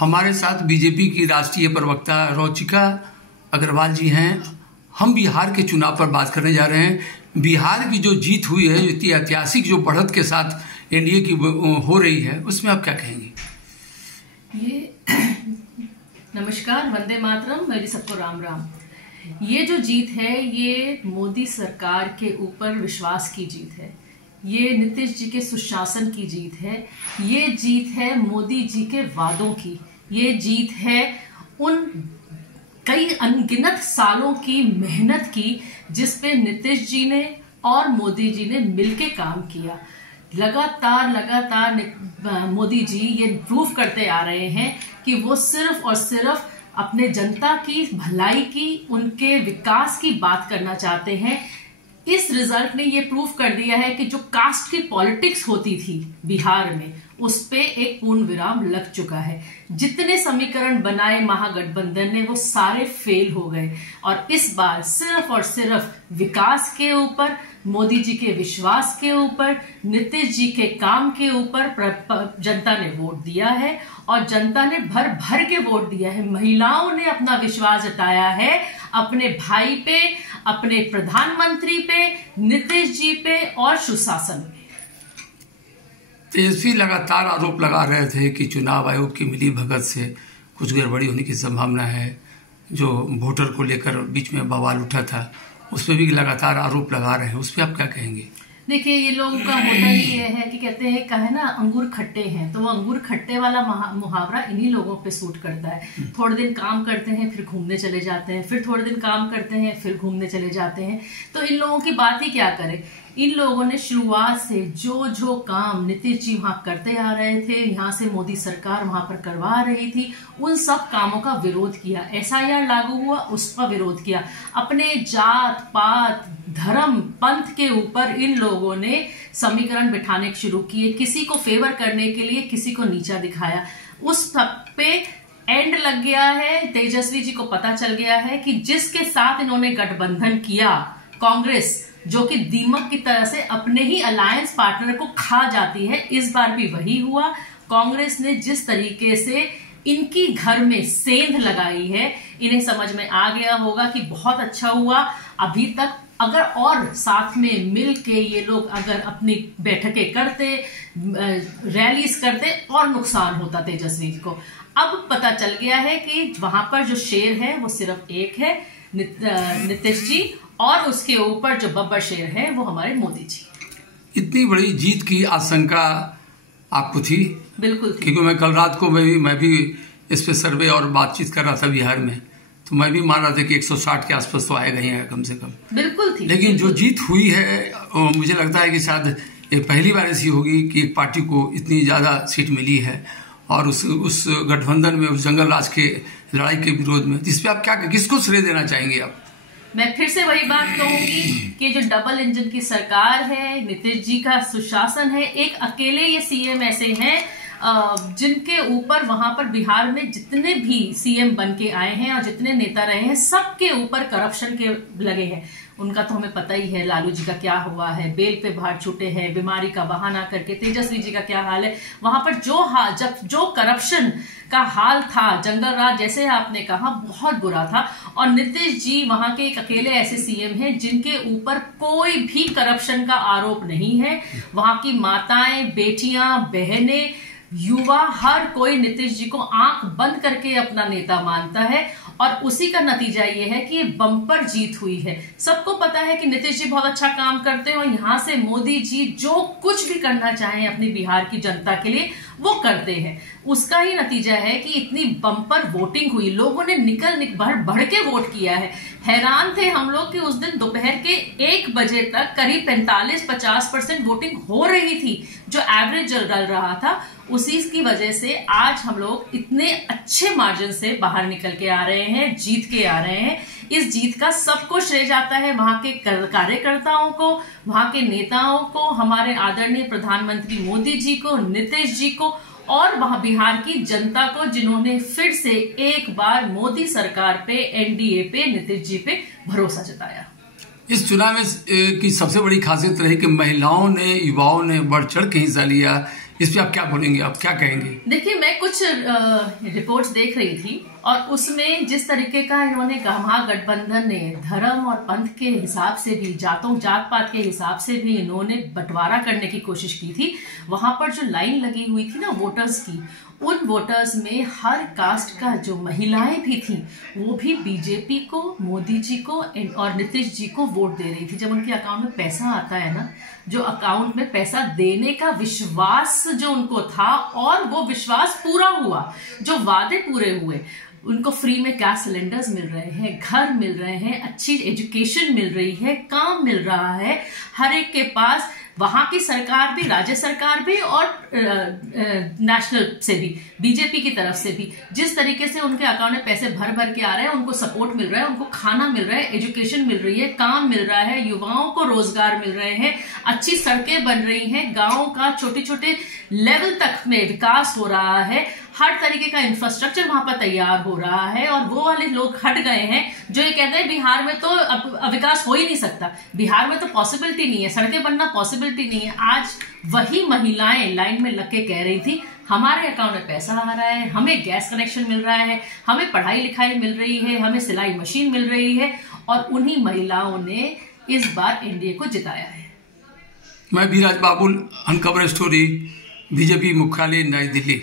हमारे साथ बीजेपी की राष्ट्रीय प्रवक्ता रुचिका अग्रवाल जी हैं। हम बिहार के चुनाव पर बात करने जा रहे हैं। बिहार की जो जीत हुई है, इतनी ऐतिहासिक जो बढ़त के साथ एनडीए की हो रही है, उसमें आप क्या कहेंगे? नमस्कार, वंदे मातरम, मेरी सबको राम राम। ये जो जीत है, ये मोदी सरकार के ऊपर विश्वास की जीत है। ये नीतीश जी के सुशासन की जीत है। ये जीत है मोदी जी के वादों की। ये जीत है उन कई अनगिनत सालों की मेहनत की जिस पे नीतीश जी ने और मोदी जी ने मिलके काम किया। लगातार मोदी जी ये प्रूव करते आ रहे हैं कि वो सिर्फ और सिर्फ अपने जनता की भलाई की, उनके विकास की बात करना चाहते हैं। इस रिजल्ट ने ये प्रूव कर दिया है कि जो कास्ट की पॉलिटिक्स होती थी बिहार में, उस पे एक पूर्ण विराम लग चुका है। जितने समीकरण बनाए महागठबंधन ने, वो सारे फेल हो गए और इस बार सिर्फ और सिर्फ विकास के ऊपर, मोदी जी के विश्वास के ऊपर, नीतीश जी के काम के ऊपर जनता ने वोट दिया है और जनता ने भर भर के वोट दिया है। महिलाओं ने अपना विश्वास जताया है अपने भाई पे, अपने प्रधानमंत्री पे, नीतीश जी पे और सुशासन पे। तेजस्वी लगातार आरोप लगा रहे थे कि चुनाव आयोग की मिली भगत से कुछ गड़बड़ी होने की संभावना है। जो वोटर को लेकर बीच में बवाल उठा था, उस पर भी लगातार आरोप लगा रहे हैं। उस पर आप क्या कहेंगे? देखिए, ये लोगों का होता ही ये है कि कहते हैं कहे ना, अंगूर खट्टे हैं, तो वो अंगूर खट्टे वाला मुहावरा इन्हीं लोगों पे सूट करता है। थोड़े दिन काम करते हैं, फिर घूमने चले जाते हैं, फिर थोड़े दिन काम करते हैं, फिर घूमने चले जाते हैं। तो इन लोगों की बात ही क्या करें। इन लोगों ने शुरुआत से जो काम नीतीश जी वहां करते आ रहे थे, यहाँ से मोदी सरकार वहां पर करवा रही थी, उन सब कामों का विरोध किया। एसआईआर लागू हुआ, उसका विरोध किया। अपने जात पात, धर्म, पंथ के ऊपर इन लोगों ने समीकरण बिठाने शुरू किए। किसी को फेवर करने के लिए किसी को नीचा दिखाया। उस सब पे एंड लग गया है। तेजस्वी जी को पता चल गया है कि जिसके साथ इन्होंने गठबंधन किया, कांग्रेस, जो कि दीमक की तरह से अपने ही अलायंस पार्टनर को खा जाती है, इस बार भी वही हुआ। कांग्रेस ने जिस तरीके से इनकी घर में सेंध लगाई है, इन्हें समझ में आ गया होगा कि बहुत अच्छा हुआ। अभी तक अगर और साथ में मिल के ये लोग अगर अपनी बैठकें करते, रैलीज करते, और नुकसान होता तेजस्वी जी को। अब पता चल गया है कि वहां पर जो शेर है वो सिर्फ एक है, नीतीश जी, और उसके ऊपर जो बब्बर शेर है वो हमारे मोदी जी। इतनी बड़ी जीत की आशंका आपको थी? बिल्कुल थी। क्योंकि मैं कल रात को मैं भी इस पे सर्वे और बातचीत कर रहा था बिहार में, तो मैं भी मान रहा था कि 160 के आसपास तो आएगा ही है कम से कम। बिल्कुल थी। लेकिन जो जीत हुई है, मुझे लगता है कि शायद ये पहली बार ऐसी होगी कि एक पार्टी को इतनी ज्यादा सीट मिली है और उस गठबंधन में, उस जंगल राज के लड़ाई के विरोध में। इस पे आप क्या, किसको श्रेय देना चाहेंगे आप? मैं फिर से वही बात कहूंगी कि जो डबल इंजन की सरकार है, नीतीश जी का सुशासन है, एक अकेले ये सीएम ऐसे हैं जिनके ऊपर वहां पर बिहार में जितने भी सीएम बन के आए हैं और जितने नेता रहे हैं, सबके ऊपर करप्शन के लगे हैं। उनका तो हमें पता ही है, लालू जी का क्या हुआ है, बेल पे बाहर छूटे हैं, बीमारी का बहाना करके। तेजस्वी जी का क्या हाल है, वहां पर जो करप्शन का हाल था, जंगल राज जैसे आपने कहा, बहुत बुरा था। और नीतीश जी वहां के एक अकेले ऐसे सीएम हैं जिनके ऊपर कोई भी करप्शन का आरोप नहीं है। वहां की माताएं, बेटियां, बहनें, युवा, हर कोई नीतीश जी को आंख बंद करके अपना नेता मानता है और उसी का नतीजा ये है कि ये बम्पर जीत हुई है। सबको पता है कि नीतीश जी बहुत अच्छा काम करते हैं और यहाँ से मोदी जी जो कुछ भी करना चाहें अपनी बिहार की जनता के लिए वो करते हैं। उसका ही नतीजा है कि इतनी बम्पर वोटिंग हुई, लोगों ने बढ़ के वोट किया है। हैरान थे हम लोग कि उस दिन दोपहर के 1 बजे तक करीब 45-50% वोटिंग हो रही थी, जो एवरेज चल रहा था। उसी की वजह से आज हम लोग इतने अच्छे मार्जिन से बाहर निकल के आ रहे हैं, जीत के आ रहे हैं। इस जीत का सबको श्रेय जाता है वहां के कार्यकर्ताओं को, वहां के नेताओं को, हमारे आदरणीय प्रधानमंत्री मोदी जी को, नीतीश जी को और वहां बिहार की जनता को, जिन्होंने फिर से एक बार मोदी सरकार पे, एनडीए पे, नीतीश जी पे भरोसा जताया। इस चुनाव में की सबसे बड़ी खासियत रही कि महिलाओं ने, युवाओं ने बढ़ चढ़ के हिस्सा लिया। इस पे आप क्या बोलेंगे, आप क्या कहेंगे? देखिए, मैं कुछ रिपोर्ट्स देख रही थी और उसमें जिस तरीके का इन्होंने महागठबंधन ने धर्म और पंथ के हिसाब से भी, जात पात के हिसाब से भी इन्होंने बंटवारा करने की कोशिश की थी। वहां पर जो लाइन लगी हुई थी ना वोटर्स की, उन वोटर्स में हर कास्ट का जो महिलाएं भी थी वो भी बीजेपी को, मोदी जी को और नीतीश जी को वोट दे रही थी। जब उनके अकाउंट में पैसा आता है ना, जो अकाउंट में पैसा देने का विश्वास जो उनको था और वो विश्वास पूरा हुआ, जो वादे पूरे हुए, उनको फ्री में गैस सिलेंडर्स मिल रहे हैं, घर मिल रहे हैं, अच्छी एजुकेशन मिल रही है, काम मिल रहा है हर एक के पास। वहां की सरकार भी, राज्य सरकार भी और नेशनल से भी, बीजेपी की तरफ से भी, जिस तरीके से उनके अकाउंट में पैसे भर भर के आ रहे हैं, उनको सपोर्ट मिल रहा है, उनको खाना मिल रहा है, एजुकेशन मिल रही है, काम मिल रहा है, युवाओं को रोजगार मिल रहे हैं, अच्छी सड़कें बन रही हैं, गांवों का छोटे छोटे लेवल तक में विकास हो रहा है, हर तरीके का इंफ्रास्ट्रक्चर वहां पर तैयार हो रहा है। और वो वाले लोग हट गए हैं जो ये कहते हैं बिहार में तो अब विकास हो ही नहीं सकता, बिहार में तो पॉसिबिलिटी नहीं है, सड़कें बनना पॉसिबिलिटी नहीं है। आज वही महिलाएं लाइन में लग के कह रही थी हमारे अकाउंट में पैसा आ रहा है, हमें गैस कनेक्शन मिल रहा है, हमें पढ़ाई लिखाई मिल रही है, हमें सिलाई मशीन मिल रही है, और उन्हीं महिलाओं ने इस बार एनडीए को जिताया है। मैं विराज बाबुल, अनकवर स्टोरी, बीजेपी मुख्यालय नई दिल्ली।